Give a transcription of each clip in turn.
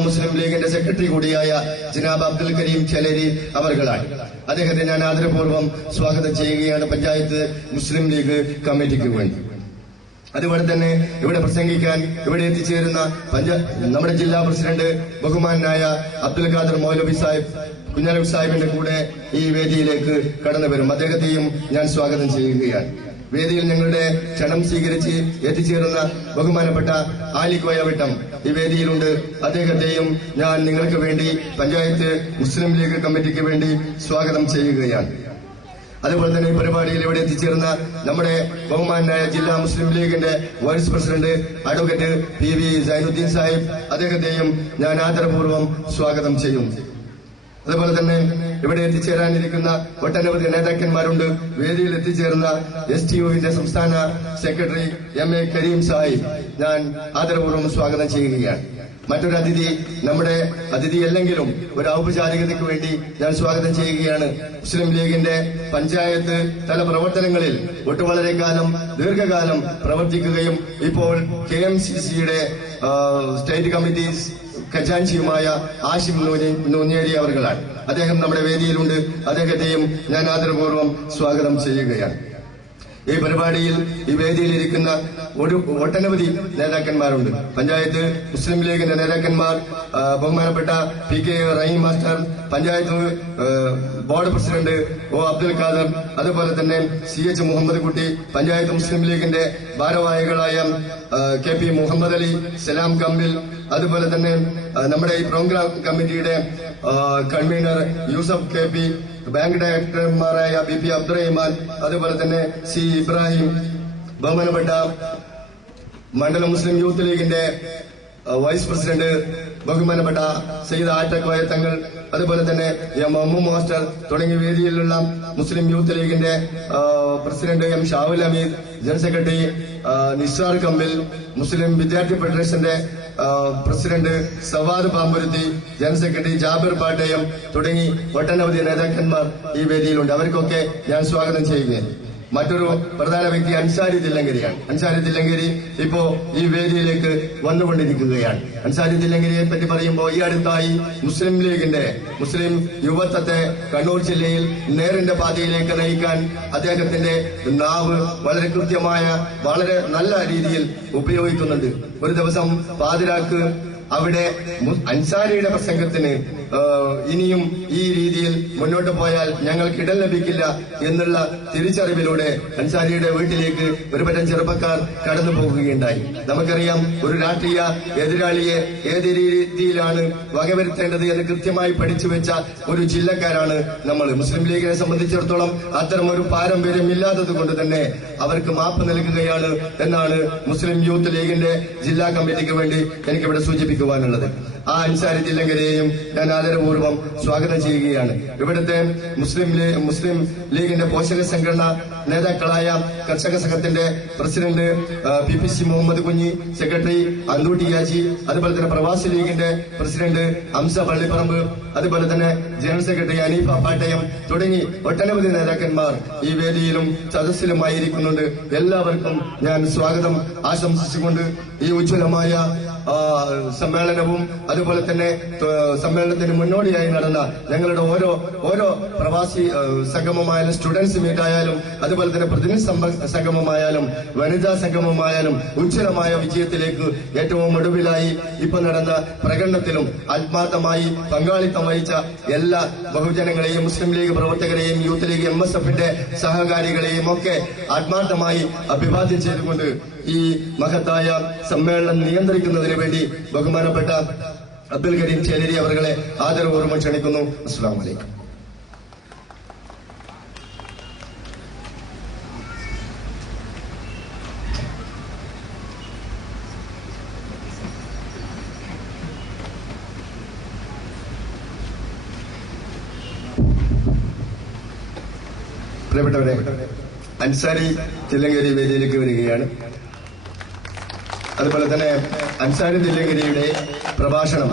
മുസ്ലിം ലീഗിന്റെ സെക്രട്ടറി കൂടിയായ ജനാബ് അബ്ദുൽ കരീം ചെലരി അവർകളാണ്. അദ്ദേഹത്തെ ഞാൻ ആദരപൂർവ്വം സ്വാഗതം ചെയ്യുകയാണ് പഞ്ചായത്ത് മുസ്ലിം ലീഗ് കമ്മിറ്റിക്ക് വേണ്ടി. അതുപോലെ തന്നെ ഇവിടെ പ്രസംഗിക്കാൻ ഇവിടെ എത്തിച്ചേരുന്ന നമ്മുടെ ജില്ലാ പ്രസിഡന്റ് ബഹുമാനായ അബ്ദുൽ ഖാദർ മൗലവി സാഹിബ് കുഞ്ഞാലി സാഹിബിന്റെ കൂടെ ഈ വേദിയിലേക്ക് കടന്നു വരും. അദ്ദേഹത്തെയും ഞാൻ സ്വാഗതം ചെയ്യുകയാണ്. വേദിയിൽ ഞങ്ങളുടെ ക്ഷണം സ്വീകരിച്ച് എത്തിച്ചേരുന്ന ബഹുമാനപ്പെട്ട ആലിക്കോയവട്ടം ഈ വേദിയിലുണ്ട്. അദ്ദേഹത്തെയും ഞാൻ നിങ്ങൾക്ക് വേണ്ടി പഞ്ചായത്ത് മുസ്ലിം ലീഗ് കമ്മിറ്റിക്ക് വേണ്ടി സ്വാഗതം ചെയ്യുകയാണ്. അതുപോലെ തന്നെ ഈ പരിപാടിയിൽ ഇവിടെ എത്തിച്ചേർന്ന നമ്മുടെ ബഹുമാനായ ജില്ലാ മുസ്ലിം ലീഗിന്റെ vice president advocate P V Zainuddin Sahib, അദ്ദേഹത്തെയും ഞാൻ ആദരപൂർവ്വം സ്വാഗതം ചെയ്യും. അതുപോലെ തന്നെ ഇവിടെ എത്തിച്ചേരാനിരിക്കുന്ന ഒട്ടനവധി നേതാക്കന്മാരുണ്ട്. വേദിയിൽ എത്തിച്ചേർന്ന STUവിന്റെ സംസ്ഥാന സെക്രട്ടറി MA കരീം സാഹിബ് ഞാൻ ആദരപൂർവ്വം സ്വാഗതം ചെയ്യുകയാണ്. മറ്റൊരു അതിഥി നമ്മുടെ അതിഥിയല്ലെങ്കിലും ഒരു ഔപചാരികതയ്ക്ക് വേണ്ടി ഞാൻ സ്വാഗതം ചെയ്യുകയാണ്. മുസ്ലിം ലീഗിന്റെ പഞ്ചായത്ത് തല പ്രവർത്തനങ്ങളിൽ വളരെ കാലം ദീർഘകാലം പ്രവർത്തിക്കുകയും ഇപ്പോൾ KMCCയുടെ സ്റ്റേറ്റ് കമ്മിറ്റീസ് ഖജാൻജിയുമായ ആഷിം നൂഞ്ഞേരി അവർകളാണ്. അദ്ദേഹം നമ്മുടെ വേദിയിലുണ്ട്. അദ്ദേഹത്തെയും ഞാൻ ആദരപൂർവ്വം സ്വാഗതം ചെയ്യുകയാണ്. ഈ പരിപാടിയിൽ ഈ വേദിയിലിരിക്കുന്ന ഒട്ടനവധി നേതാക്കന്മാരുണ്ട്. പഞ്ചായത്ത് മുസ്ലിം ലീഗിന്റെ നേതാക്കന്മാർ ബഹുമാനപ്പെട്ട PK Rahim master, panchayat board president O Abdul Khader, അതുപോലെ തന്നെ CH മുഹമ്മദ് കുട്ടി, പഞ്ചായത്ത് മുസ്ലിം ലീഗിന്റെ ഭാരവാഹികളായ KP മുഹമ്മദ് അലി, സലാം കമ്മിൽ, അതുപോലെ തന്നെ നമ്മുടെ ഈ പ്രോഗ്രാം കമ്മിറ്റിയുടെ കൺവീനർ യൂസഫ് KP, ബാങ്ക് ഡയറക്ടർമാരായ BP അബ്ദുറഹിമാൻ, അതുപോലെ തന്നെ C ഇബ്രാഹിം, ബഹുമാനപ്പെട്ട മണ്ഡലം മുസ്ലിം യൂത്ത് ലീഗിന്റെ വൈസ് പ്രസിഡന്റ് ബഹുമാനപ്പെട്ട സയ്യിദ് ആറ്റക്കോയ തങ്ങൾ, അതുപോലെ തന്നെ മമ്മു മാസ്റ്റർ തുടങ്ങിയ വേദിയിലുള്ള മുസ്ലിം യൂത്ത് ലീഗിന്റെ president M Shahul Hameed, general secretary Nisar Kambil, Muslim വിദ്യാർത്ഥി ഫെഡറേഷന്റെ president Sawad Pamburuthi, general secretary Jabir Pattayam തുടങ്ങി ഒട്ടനവധി നേതാക്കന്മാർ ഈ വേദിയിലുണ്ട്. അവർക്കൊക്കെ ഞാൻ സ്വാഗതം ചെയ്യുകയാണ്. മറ്റൊരു പ്രധാന വ്യക്തി അൻസാരി തില്ലങ്കരിയാണ്. അൻസാരി തില്ലങ്കരി ഇപ്പോ ഈ വേദിയിലേക്ക് വന്നുകൊണ്ടിരിക്കുകയാണ്. അൻസാരി തില്ലങ്കരിയെ പറ്റി പറയുമ്പോൾ ഈ അടുത്തായി മുസ്ലിം ലീഗിന്റെ മുസ്ലിം യുവത്വത്തെ കണ്ണൂർ ജില്ലയിൽ നേരിന്റെ പാതയിലേക്ക് നയിക്കാൻ അദ്ദേഹത്തിന്റെ നാവ് വളരെ കൃത്യമായ വളരെ നല്ല രീതിയിൽ ഉപയോഗിക്കുന്നുണ്ട്. ഒരു ദിവസം പാതിരാക്ക് അവിടെ അൻസാരിയുടെ പ്രസംഗത്തിന് ഇനിയും ഈ രീതിയിൽ മുന്നോട്ട് പോയാൽ ഞങ്ങൾക്ക് ഇടം ലഭിക്കില്ല എന്നുള്ള തിരിച്ചറിവിലൂടെ അൻസാരിയുടെ വീട്ടിലേക്ക് ഒരുപറ്റം ചെറുപ്പക്കാർ കടന്നു പോകുകയുണ്ടായി. നമുക്കറിയാം, ഒരു രാഷ്ട്രീയ എതിരാളിയെ ഏത് രീതിയിലാണ് വകവരുത്തേണ്ടത് എന്ന് കൃത്യമായി പഠിച്ചു വെച്ച ഒരു ജില്ലക്കാരാണ് നമ്മൾ. മുസ്ലിം ലീഗിനെ സംബന്ധിച്ചിടത്തോളം അത്തരം ഒരു പാരമ്പര്യം ഇല്ലാത്തത് കൊണ്ട് തന്നെ അവർക്ക് മാപ്പ് നൽകുകയാണ് എന്നാണ് മുസ്ലിം യൂത്ത് ലീഗിന്റെ ജില്ലാ കമ്മിറ്റിക്ക് വേണ്ടി എനിക്കിവിടെ സൂചിപ്പിക്കുവാനുള്ളത്. ആ അൻസാരി തില്ലങ്കരെയും ഞാൻ ആദരപൂർവ്വം സ്വാഗതം ചെയ്യുകയാണ്. ഇവിടുത്തെ മുസ്ലിം ലീഗിന്റെ പോഷക സംഘടന നേതാക്കളായ കർഷക സംഘത്തിന്റെ president PPC Muhammad Kunhi, secretary അന്തൂട്ടി യാജി, അതുപോലെ തന്നെ പ്രവാസി ലീഗിന്റെ പ്രസിഡന്റ് ഹംസ പള്ളിപ്പറമ്പ്, അതുപോലെ തന്നെ ജനറൽ സെക്രട്ടറി അനീഫ പാട്ടയം തുടങ്ങി ഒട്ടനവധി നേതാക്കന്മാർ ഈ വേദിയിലും സദസ്സിലുമായിരിക്കുന്നുണ്ട്. എല്ലാവർക്കും ഞാൻ സ്വാഗതം ആശംസിച്ചുകൊണ്ട് ഈ ഉജ്ജ്വലമായ സമ്മേളനവും അതുപോലെ തന്നെ സമ്മേളനത്തിന് മുന്നോടിയായി നടന്ന ഞങ്ങളുടെ ഓരോ പ്രവാസി സംഗമമായാലും സ്റ്റുഡൻസ് മീറ്റ് ആയാലും അതുപോലെ തന്നെ പ്രതിനിധി സംഗമമായാലും വനിതാ സംഗമമായാലും ഉജ്ജ്വലമായ വിജയത്തിലേക്ക് ഏറ്റവും ഒടുവിലായി ഇപ്പൊ നടന്ന പ്രകടനത്തിലും ആത്മാർത്ഥമായി പങ്കാളിത്തം വഹിച്ച എല്ലാ ബഹുജനങ്ങളെയും മുസ്ലിം ലീഗ് പ്രവർത്തകരെയും യൂത്ത് ലീഗ് MSFന്റെ സഹകാരികളെയും ഒക്കെ ആത്മാർത്ഥമായി അഭിവാദ്യം ചെയ്തുകൊണ്ട് ഈ മഹത്തായ സമ്മേളനം നിയന്ത്രിക്കുന്നതിന് വേണ്ടി ബഹുമാനപ്പെട്ട അബ്ദുൽ കരീം ചെലരി അവരെ ആദരപൂർവ്വം ക്ഷണിക്കുന്നു. അസ്സലാമു അലൈക്കും. പ്രിയപ്പെട്ടവരെ, അൻസാരി തില്ലങ്കരി വേദിയിലേക്ക് വരികയാണ്. അതുപോലെ തന്നെ അൻസാരി തില്ലങ്കരിയുടെ പ്രഭാഷണം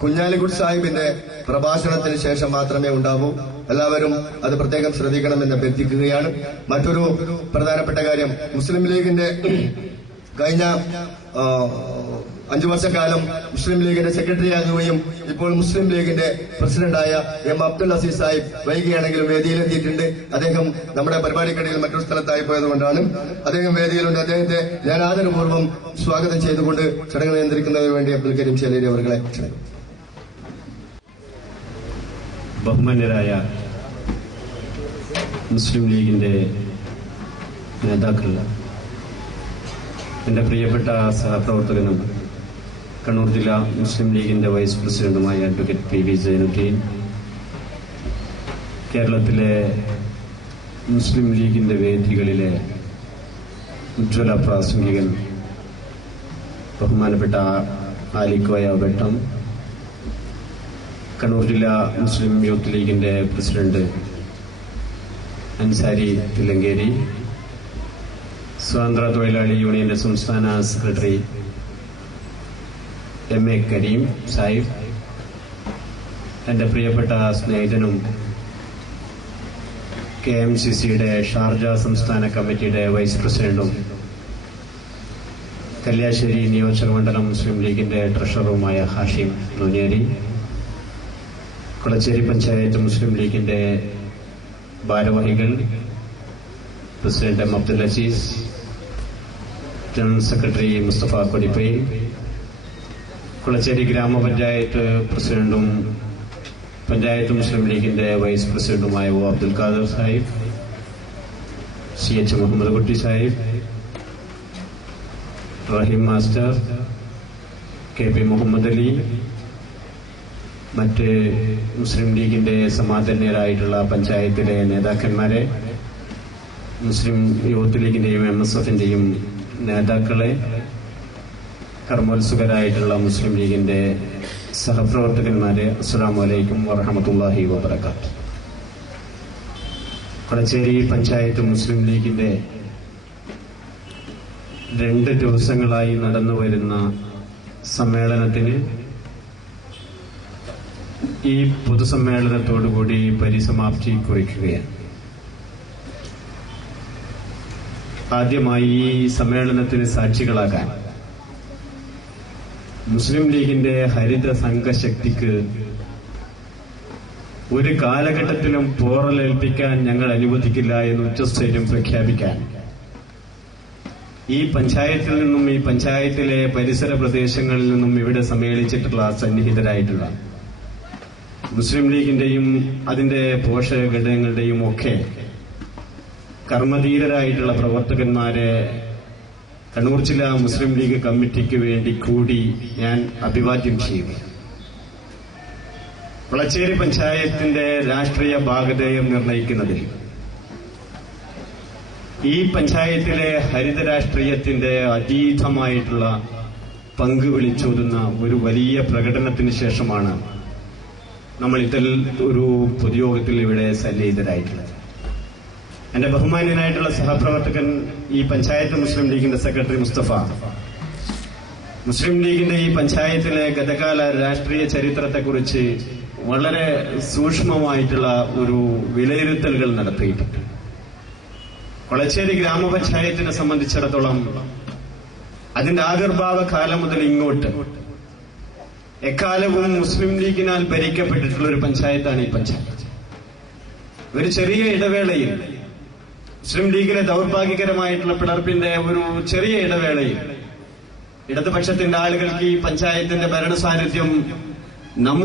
കുഞ്ഞാലിക്കുട്ടി സാഹിബിന്റെ പ്രഭാഷണത്തിന് ശേഷം മാത്രമേ ഉണ്ടാവൂ. എല്ലാവരും അത് പ്രത്യേകം ശ്രദ്ധിക്കണമെന്ന് അഭ്യർത്ഥിക്കുകയാണ്. മറ്റൊരു പ്രധാനപ്പെട്ട കാര്യം, മുസ്ലിം ലീഗിന്റെ കഴിഞ്ഞ 5 വർഷക്കാലം മുസ്ലിം ലീഗിന്റെ സെക്രട്ടറി ആകുകയും ഇപ്പോൾ മുസ്ലിം ലീഗിന്റെ പ്രസിഡന്റായ എം അബ്ദുൽ അസീസ് സാഹിബ് വൈകിയാണെങ്കിലും വേദിയിലെത്തിയിട്ടുണ്ട്. അദ്ദേഹം നമ്മുടെ പരിപാടിക്കിടയിൽ മറ്റൊരു സ്ഥലത്തായി പോയതുകൊണ്ടാണ് അദ്ദേഹം വേദിയിലുണ്ട്. അദ്ദേഹത്തെ ഞാൻ ആദരപൂർവ്വം സ്വാഗതം ചെയ്തുകൊണ്ട് ചടങ്ങ് നിയന്ത്രിക്കുന്നതിന് വേണ്ടി അബ്ദുൽ കരീം ചേലേരി അവരെ ക്ഷണിക്കും. ബഹുമാന്യരായ മുസ്ലിം ലീഗിന്റെ നേതാക്കൾ, എന്റെ പ്രിയപ്പെട്ട സഹപ്രവർത്തകനും കണ്ണൂർ ജില്ലാ മുസ്ലിം ലീഗിന്റെ വൈസ് പ്രസിഡന്റുമായ അഡ്വക്കേറ്റ് പി വി സൈനുദ്ദീൻ, കേരളത്തിലെ മുസ്ലിം ലീഗിന്റെ വേദികളിലെ ഉജ്ജ്വല പ്രാസംഗികൻ ബഹുമാനപ്പെട്ട ആലിക്കോയ വെട്ടം, കണ്ണൂർ ജില്ലാ മുസ്ലിം യൂത്ത് ലീഗിന്റെ പ്രസിഡന്റ് അൻസാരി തില്ലങ്കേരി, സ്വാതന്ത്ര്യ തൊഴിലാളി യൂണിയന്റെ സംസ്ഥാന secretary M A Kareem Sahib, എന്റെ പ്രിയപ്പെട്ട സ്നേഹിതനും KMCCയുടെ ഷാർജ സംസ്ഥാന കമ്മിറ്റിയുടെ വൈസ് പ്രസിഡന്റും കല്യാശ്ശേരി നിയോജക മണ്ഡലം മുസ്ലിം ലീഗിന്റെ ട്രഷററുമായ ഹാഷിം നൂഞ്ഞേരി, കുളച്ചേരി പഞ്ചായത്ത് മുസ്ലിം ലീഗിന്റെ ഭാരവാഹികൾ, president M Abdul Aziz, general secretary Mustafa Kodippayil, Kulachery ഗ്രാമപഞ്ചായത്ത് പ്രസിഡന്റും പഞ്ചായത്ത് മുസ്ലിം ലീഗിന്റെ വൈസ് പ്രസിഡന്റുമായ O Abdul Khader Sahib, CH Muhammad Kutty Sahib, Rahim master, KP Muhammad Ali, മറ്റ് മുസ്ലിം ലീഗിന്റെ സമാദരണീയരായിട്ടുള്ള പഞ്ചായത്തിലെ നേതാക്കന്മാരെ, മുസ്ലിം യൂത്ത് ലീഗിന്റെയും MSFന്റെയും നേതാക്കളെ, കർമ്മോത്സുകരായിട്ടുള്ള മുസ്ലിം ലീഗിന്റെ സഹപ്രവർത്തകന്മാരെ, അസ്സലാമു അലൈക്കും വറഹ്മത്തുള്ളാഹി വബറകാതുഹു. കുളച്ചേരി പഞ്ചായത്ത് മുസ്ലിം ലീഗിന്റെ 2 ദിവസങ്ങളായി നടന്നുവരുന്ന സമ്മേളനത്തിന് ഈ പൊതുസമ്മേളനത്തോടുകൂടി പരിസമാപ്തി കുറിക്കുകയാണ്. ആദ്യമായി ഈ സമ്മേളനത്തിന് സാക്ഷികളാകാൻ മുസ്ലിം ലീഗിന്റെ ഹരിത സംഘശക്തിക്ക് ഒരു കാലഘട്ടത്തിലും പോറലേൽപ്പിക്കാൻ ഞങ്ങൾ അനുവദിക്കില്ല എന്ന് ഉച്ചസ്ഥൈര്യം പ്രഖ്യാപിക്കാൻ ഈ പഞ്ചായത്തിൽ നിന്നും ഈ പഞ്ചായത്തിലെ പരിസര പ്രദേശങ്ങളിൽ നിന്നും ഇവിടെ സമ്മേളിച്ചിട്ടുള്ള സന്നിഹിതരായിട്ടുള്ള മുസ്ലിം ലീഗിന്റെയും അതിന്റെ പോഷക ഘടകങ്ങളുടെയും ഒക്കെ കർമ്മധീരരായിട്ടുള്ള പ്രവർത്തകന്മാരെ കണ്ണൂർ ജില്ലാ മുസ്ലിം ലീഗ് കമ്മിറ്റിക്ക് വേണ്ടി കൂടി ഞാൻ അഭിവാദ്യം ചെയ്യുന്നു. കുളച്ചേരി പഞ്ചായത്തിന്റെ രാഷ്ട്രീയ ഭാഗധേയം നിർണയിക്കുന്നതിൽ ഈ പഞ്ചായത്തിലെ ഹരിത രാഷ്ട്രീയത്തിന്റെ അതീതമായിട്ടുള്ള പങ്ക് വിളിച്ചോതുന്ന ഒരു വലിയ പ്രകടനത്തിന് ശേഷമാണ് നമ്മൾ ഇതിൽ ഒരു പൊതുയോഗത്തിൽ ഇവിടെ സന്നിഹിതരായിട്ടുള്ളത്. എന്റെ ബഹുമാന്യനായിട്ടുള്ള സഹപ്രവർത്തകൻ ഈ പഞ്ചായത്ത് മുസ്ലിം ലീഗിന്റെ സെക്രട്ടറി മുസ്തഫ, മുസ്ലിം ലീഗിന്റെ ഈ പഞ്ചായത്തിലെ ഗതകാല രാഷ്ട്രീയ ചരിത്രത്തെക്കുറിച്ച് വളരെ സൂക്ഷ്മമായിട്ടുള്ള ഒരു വിലയിരുത്തലുകൾ നടത്തിയിട്ടുണ്ട്. കുളച്ചേരി ഗ്രാമപഞ്ചായത്തിനെ സംബന്ധിച്ചിടത്തോളം അതിന്റെ ആവിർഭാവ കാലം മുതൽ ഇങ്ങോട്ട് എക്കാലവും മുസ്ലിം ലീഗിനാൽ ഭരിക്കപ്പെട്ടിട്ടുള്ള ഒരു പഞ്ചായത്താണ് ഈ പഞ്ചായത്ത്. ഒരു ചെറിയ ഇടവേളയിൽ മുസ്ലിം ലീഗിലെ ദൗർഭാഗ്യകരമായിട്ടുള്ള പിളർപ്പിന്റെ ഒരു ചെറിയ ഇടവേളയിൽ ഇടതുപക്ഷത്തിന്റെ ആളുകൾക്ക് ഈ പഞ്ചായത്തിന്റെ ഭരണ സാന്നിധ്യം നമ്മുടെ